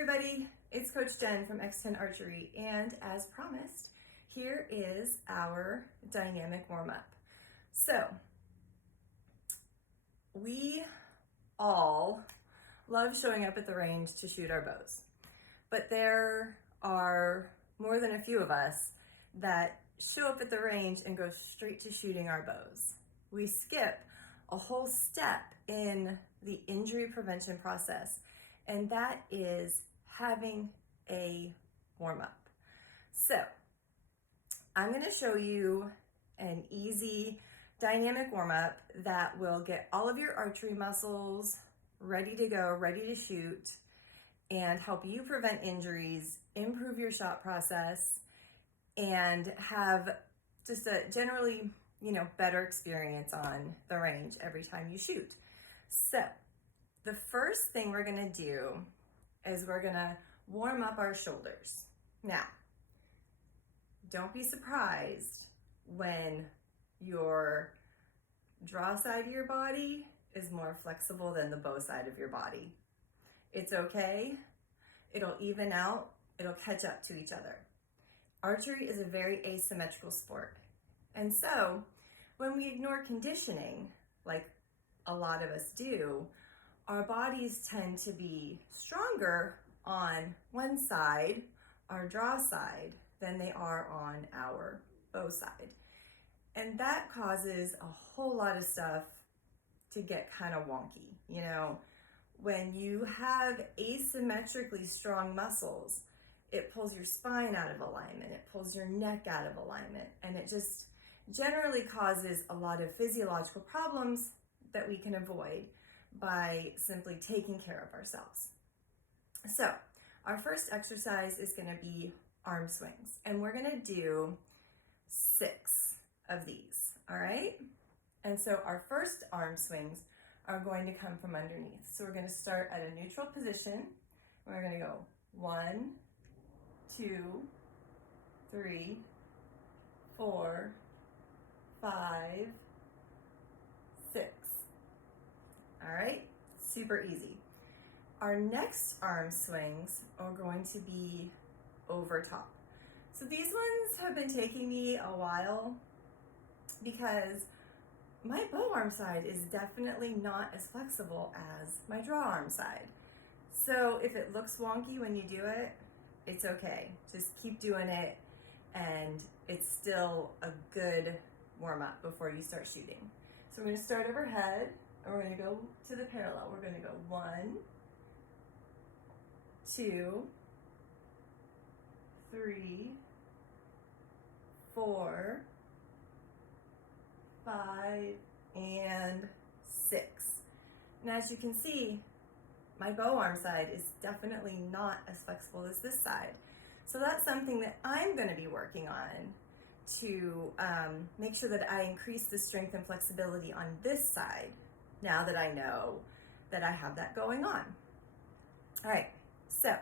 everybody, it's Coach Jen from X10 Archery, and as promised, here is our dynamic warm-up. So, we all love showing up at the range to shoot our bows, but there are more than a few of us that show up at the range and go straight to shooting our bows. We skip a whole step in the injury prevention process, and that is having a warm-up. So I'm going to show you an easy dynamic warm-up that will get all of your archery muscles ready to go, ready to shoot, and help you prevent injuries, improve your shot process, and have just a generally, better experience on the range every time you shoot. So the first thing we're going to do is we're going to warm up our shoulders. Now, don't be surprised when your draw side of your body is more flexible than the bow side of your body. It's okay. It'll even out. It'll catch up to each other. Archery is a very asymmetrical sport. And so when we ignore conditioning, like a lot of us do, our bodies tend to be stronger on one side, our draw side, than they are on our bow side. And that causes a whole lot of stuff to get kind of wonky. When you have asymmetrically strong muscles, it pulls your spine out of alignment, it pulls your neck out of alignment, and it just generally causes a lot of physiological problems that we can avoid by simply taking care of ourselves. So our first exercise is going to be arm swings, and we're going to do 6 of these, all right? And so our first arm swings are going to come from underneath. So we're going to start at a neutral position. We're going to go 1, 2, 3, 4, 5, 6. All right, super easy. Our next arm swings are going to be over top. So these ones have been taking me a while because my bow arm side is definitely not as flexible as my draw arm side. So if it looks wonky when you do it, it's okay. Just keep doing it, and it's still a good warm-up before you start shooting. So we're going to start overhead, and we're going to go to the parallel. We're going to go 1, 2, 3, 4, 5, and 6. And as you can see, my bow arm side is definitely not as flexible as this side. So that's something that I'm going to be working on to make sure that I increase the strength and flexibility on this side now that I know that I have that going on. All right, so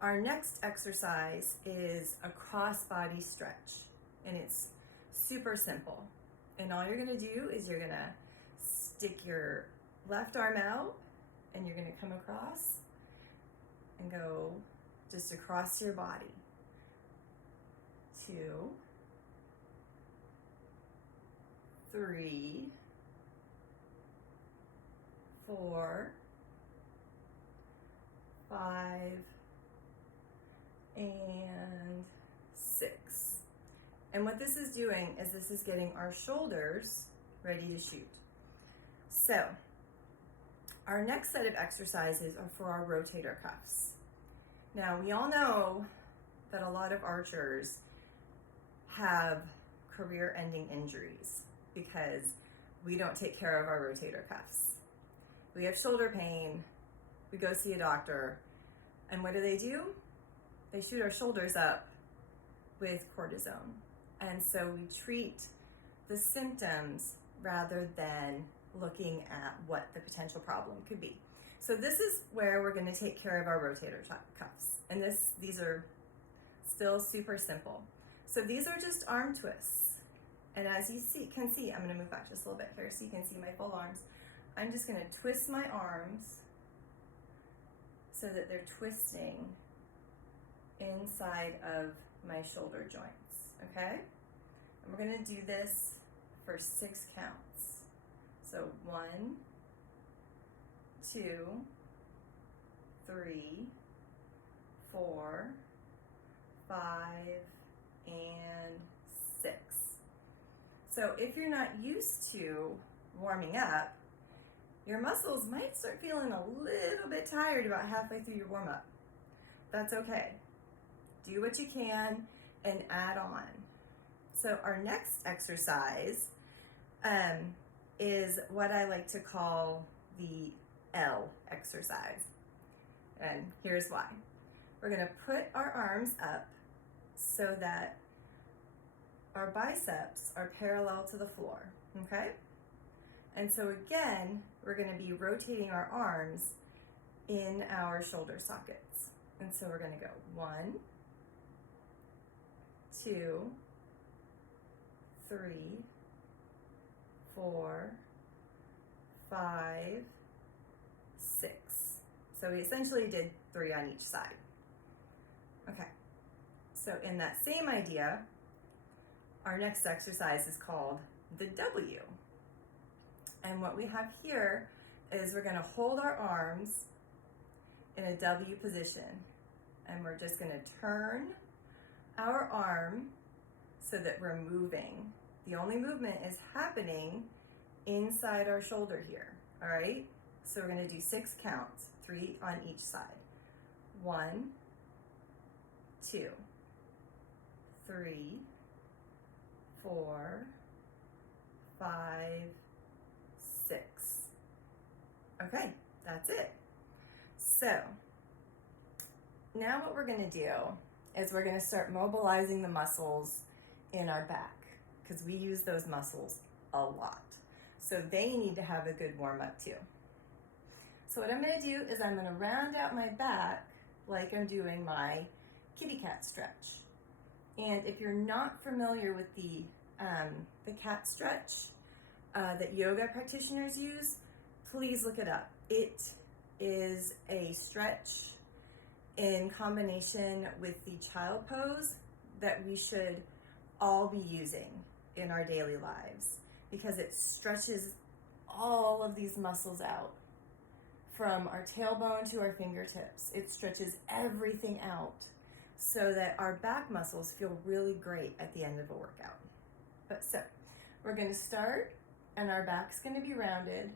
our next exercise is a cross-body stretch, and it's super simple. And all you're going to do is you're going to stick your left arm out, and you're going to come across and go just across your body. 2, 3, 4, 5, and 6. And what this is doing is this is getting our shoulders ready to shoot. So our next set of exercises are for our rotator cuffs. Now, we all know that a lot of archers have career-ending injuries because we don't take care of our rotator cuffs. We have shoulder pain, we go see a doctor, and what do? They shoot our shoulders up with cortisone. And so we treat the symptoms rather than looking at what the potential problem could be. So this is where we're going to take care of our rotator cuffs. And these are still super simple. So these are just arm twists. And as you can see, I'm going to move back just a little bit here so you can see my full arms. I'm just going to twist my arms so that they're twisting inside of my shoulder joints, okay? And we're gonna do this for 6 counts. So 1, 2, 3, 4, 5, and 6. So if you're not used to warming up, your muscles might start feeling a little bit tired about halfway through your warm-up. That's okay. Do what you can and add on. So our next exercise is what I like to call the L exercise. And here's why. We're gonna put our arms up so that our biceps are parallel to the floor, okay? And so again, we're gonna be rotating our arms in our shoulder sockets. And so we're gonna go 1, 2, 3, 4, 5, 6. So we essentially did 3 on each side. Okay, so in that same idea, our next exercise is called the W. And what we have here is we're gonna hold our arms in a W position. And we're just gonna turn our arm so that we're moving. The only movement is happening inside our shoulder here, all right? So we're gonna do 6 counts, 3 on each side. 1, 2, 3, 4, 5, 6. Okay, that's it. So now what we're gonna do is we're gonna start mobilizing the muscles in our back because we use those muscles a lot. So they need to have a good warm up too. So what I'm gonna do is I'm gonna round out my back like I'm doing my kitty cat stretch. And if you're not familiar with the cat stretch that yoga practitioners use, please look it up. It is a stretch in combination with the child pose that we should all be using in our daily lives because it stretches all of these muscles out from our tailbone to our fingertips. It stretches everything out so that our back muscles feel really great at the end of a workout. But so we're going to start and our back's going to be rounded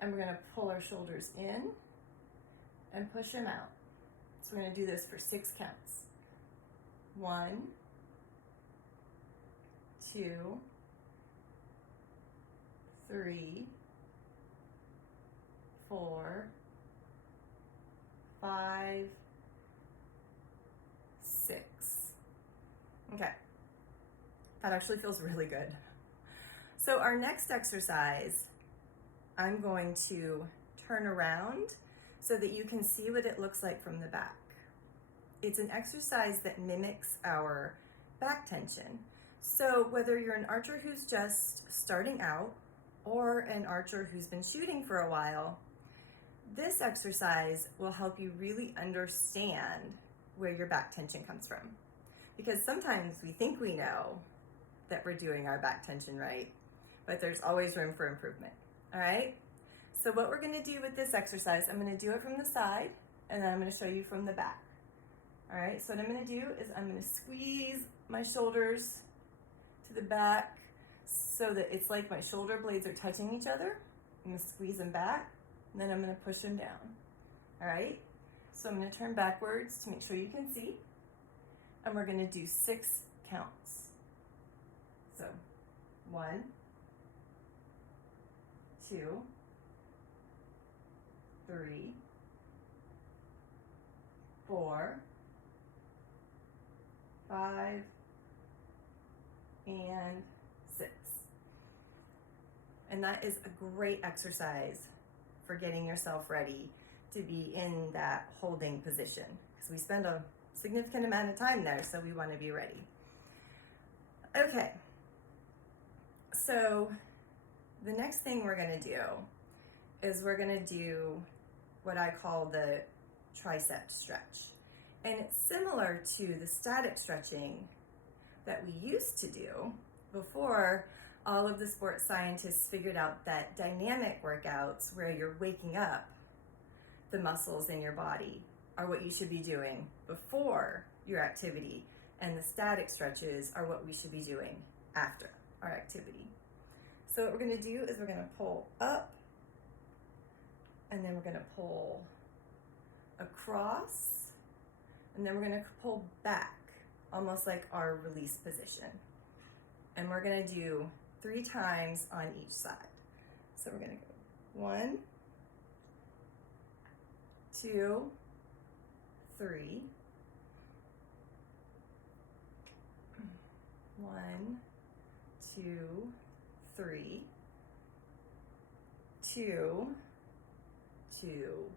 and we're going to pull our shoulders in and push them out. So we're going to do this for 6 counts. 1, 2, 3, 4, 5, 6. Okay, that actually feels really good. So our next exercise, I'm going to turn around so that you can see what it looks like from the back. It's an exercise that mimics our back tension. So whether you're an archer who's just starting out or an archer who's been shooting for a while, this exercise will help you really understand where your back tension comes from. Because sometimes we think we know that we're doing our back tension right, but there's always room for improvement, all right? So what we're gonna do with this exercise, I'm gonna do it from the side, and then I'm gonna show you from the back. All right, so what I'm gonna do is I'm gonna squeeze my shoulders to the back so that it's like my shoulder blades are touching each other. I'm gonna squeeze them back, and then I'm gonna push them down. All right, so I'm gonna turn backwards to make sure you can see, and we're gonna do 6 counts. So 1, 2, 3, 4, 5, and 6. And that is a great exercise for getting yourself ready to be in that holding position because we spend a significant amount of time there, so we want to be ready. Okay, so the next thing we're going to do is we're going to do what I call the tricep stretch. And it's similar to the static stretching that we used to do before all of the sports scientists figured out that dynamic workouts where you're waking up the muscles in your body are what you should be doing before your activity, and the static stretches are what we should be doing after our activity. So what we're going to do is we're going to pull up, and then we're going to pull across, and then we're going to pull back, almost like our release position. And we're going to do 3 times on each side. So we're going to go 1, 2, 3. 1, 2, 3. 2, 2,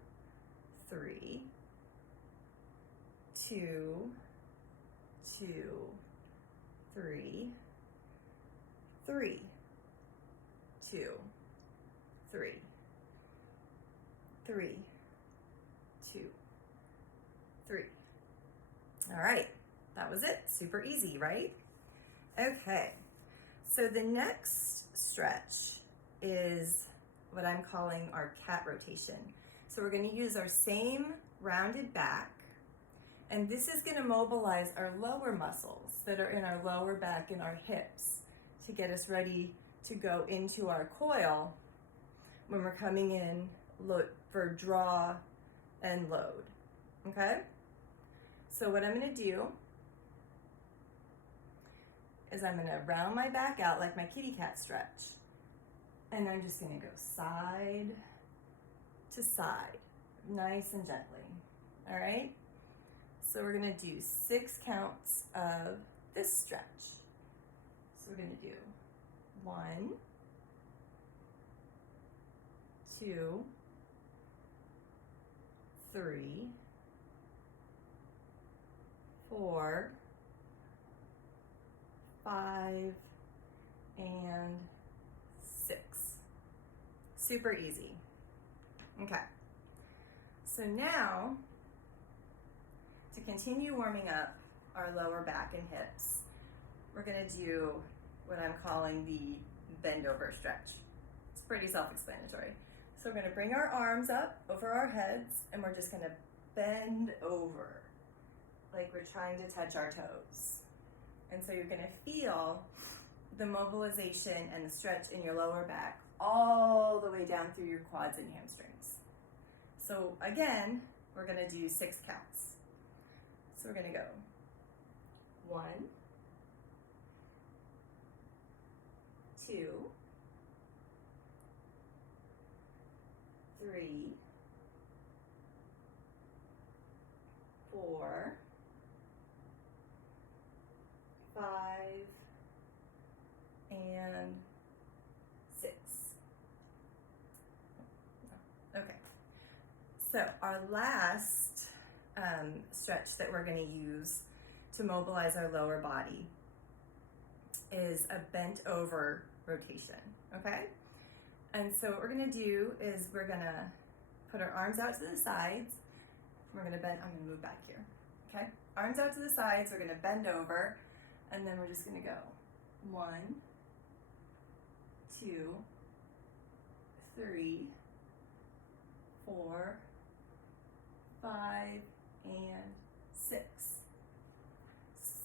3. 2, 2, 3. 3, 2, 3. 3, 2, 3. All right, that was it. Super easy, right? Okay, so the next stretch is what I'm calling our cat rotation. So we're going to use our same rounded back, and this is going to mobilize our lower muscles that are in our lower back and our hips to get us ready to go into our coil when we're coming in for draw and load. Okay? So what I'm going to do is I'm going to round my back out like my kitty cat stretch. And I'm just going to go side to side, nice and gently. All right? So we're going to do 6 counts of this stretch. So we're going to do 1, 2, 3, 4, 5, and 6. Super easy. Okay. So now, to continue warming up our lower back and hips, we're going to do what I'm calling the bend over stretch. It's pretty self-explanatory. So we're going to bring our arms up over our heads, and we're just going to bend over like we're trying to touch our toes. And so you're going to feel the mobilization and the stretch in your lower back all the way down through your quads and hamstrings. So again, we're going to do 6 counts. So we're going to go 1, 2, 3, 4, 5, and 6. Okay. So our last stretch that we're going to use to mobilize our lower body is a bent over rotation, okay? And so what we're going to do is we're going to put our arms out to the sides. We're going to bend, I'm going to move back here, okay? Arms out to the sides, we're going to bend over, and then we're just going to go 1, 2, 3, 4, 5, and 6.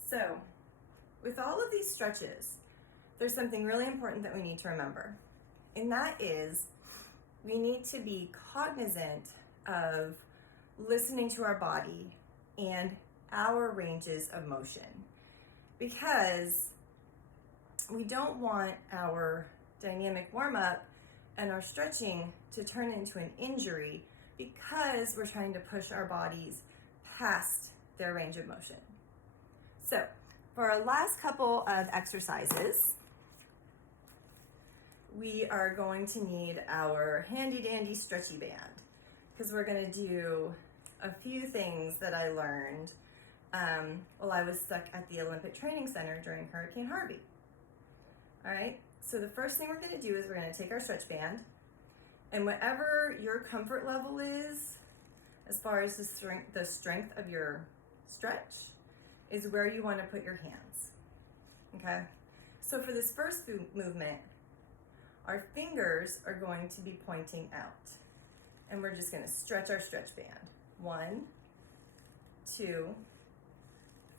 So, with all of these stretches, there's something really important that we need to remember. And that is, we need to be cognizant of listening to our body and our ranges of motion. Because we don't want our dynamic warm-up and our stretching to turn into an injury because we're trying to push our bodies past their range of motion. So, for our last couple of exercises, we are going to need our handy dandy stretchy band because we're going to do a few things that I learned while I was stuck at the Olympic Training Center during Hurricane Harvey. All right, so the first thing we're going to do is we're going to take our stretch band And whatever your comfort level is, as far as the strength of your stretch, is where you want to put your hands. Okay? So for this first movement, our fingers are going to be pointing out. And we're just going to stretch our stretch band. 1, 2,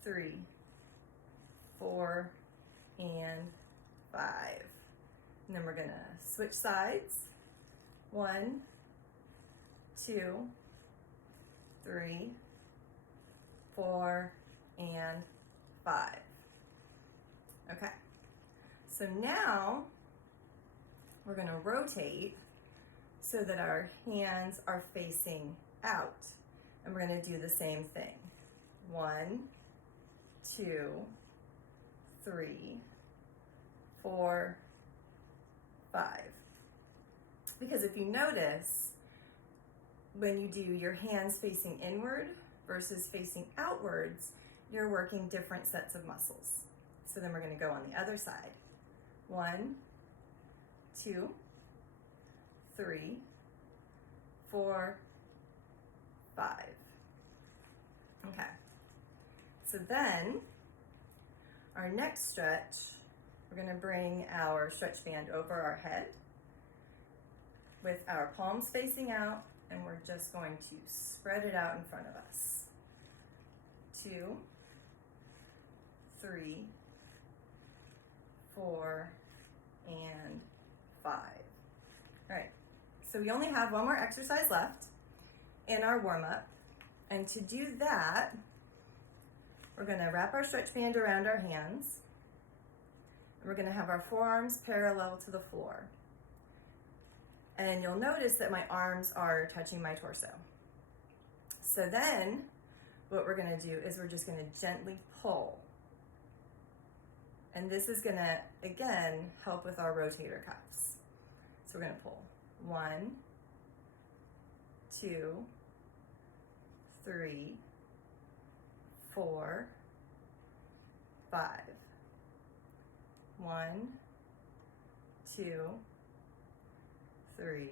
3, 4, and 5. And then we're going to switch sides. 1, 2, 3, 4, and 5. Okay. So now we're going to rotate so that our hands are facing out. And we're going to do the same thing. 1, 2, 3, 4, 5. Because if you notice, when you do your hands facing inward versus facing outwards, you're working different sets of muscles. So then we're going to go on the other side. 1, 2, 3, 4, 5. Okay. So then, our next stretch, we're going to bring our stretch band over our head with our palms facing out, and we're just going to spread it out in front of us. 2, 3, 4, and 5. All right, so we only have one more exercise left in our warm-up, and to do that, we're going to wrap our stretch band around our hands, and we're going to have our forearms parallel to the floor. And you'll notice that my arms are touching my torso. So then, what we're going to do is we're just going to gently pull. And this is going to, again, help with our rotator cuffs. So we're going to pull. 1, 2, 3, 4, 5. 1, 2, 3,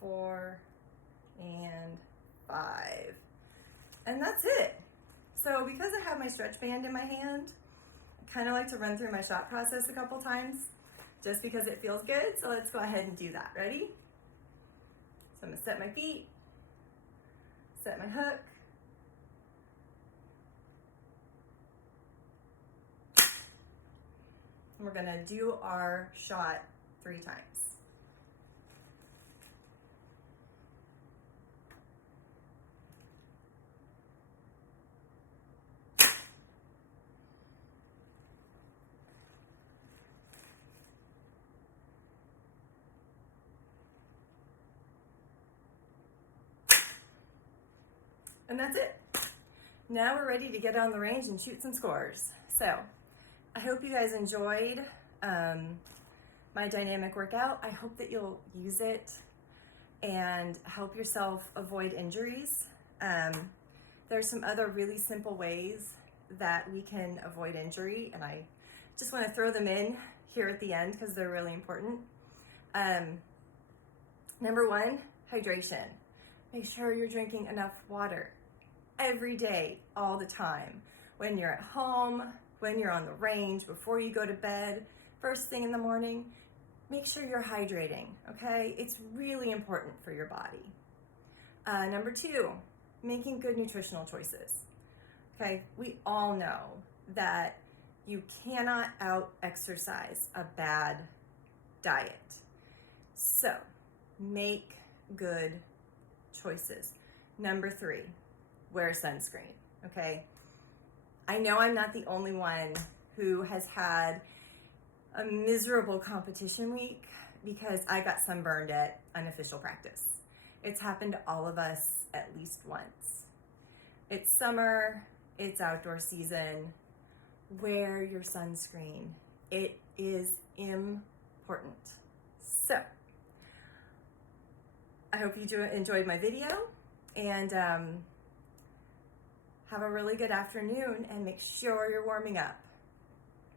4, and 5. And that's it. So because I have my stretch band in my hand, I kind of like to run through my shot process a couple times just because it feels good. So let's go ahead and do that. Ready? So I'm going to set my feet, set my hook, and we're going to do our shot 3 times. And that's it. Now we're ready to get on the range and shoot some scores. So I hope you guys enjoyed my dynamic workout. I hope that you'll use it and help yourself avoid injuries. There's some other really simple ways that we can avoid injury, and I just want to throw them in here at the end because they're really important. Number 1, hydration. Make sure you're drinking enough water every day, all the time. When you're at home, when you're on the range, before you go to bed, first thing in the morning, make sure you're hydrating, okay? It's really important for your body. Number 2, making good nutritional choices. Okay, we all know that you cannot out-exercise a bad diet. So, make good choices. Number 3, wear sunscreen, okay? I know I'm not the only one who has had a miserable competition week because I got sunburned at unofficial practice. It's happened to all of us at least once. It's summer, it's outdoor season. Wear your sunscreen. It is important. So, I hope you enjoyed my video, and have a really good afternoon, and make sure you're warming up.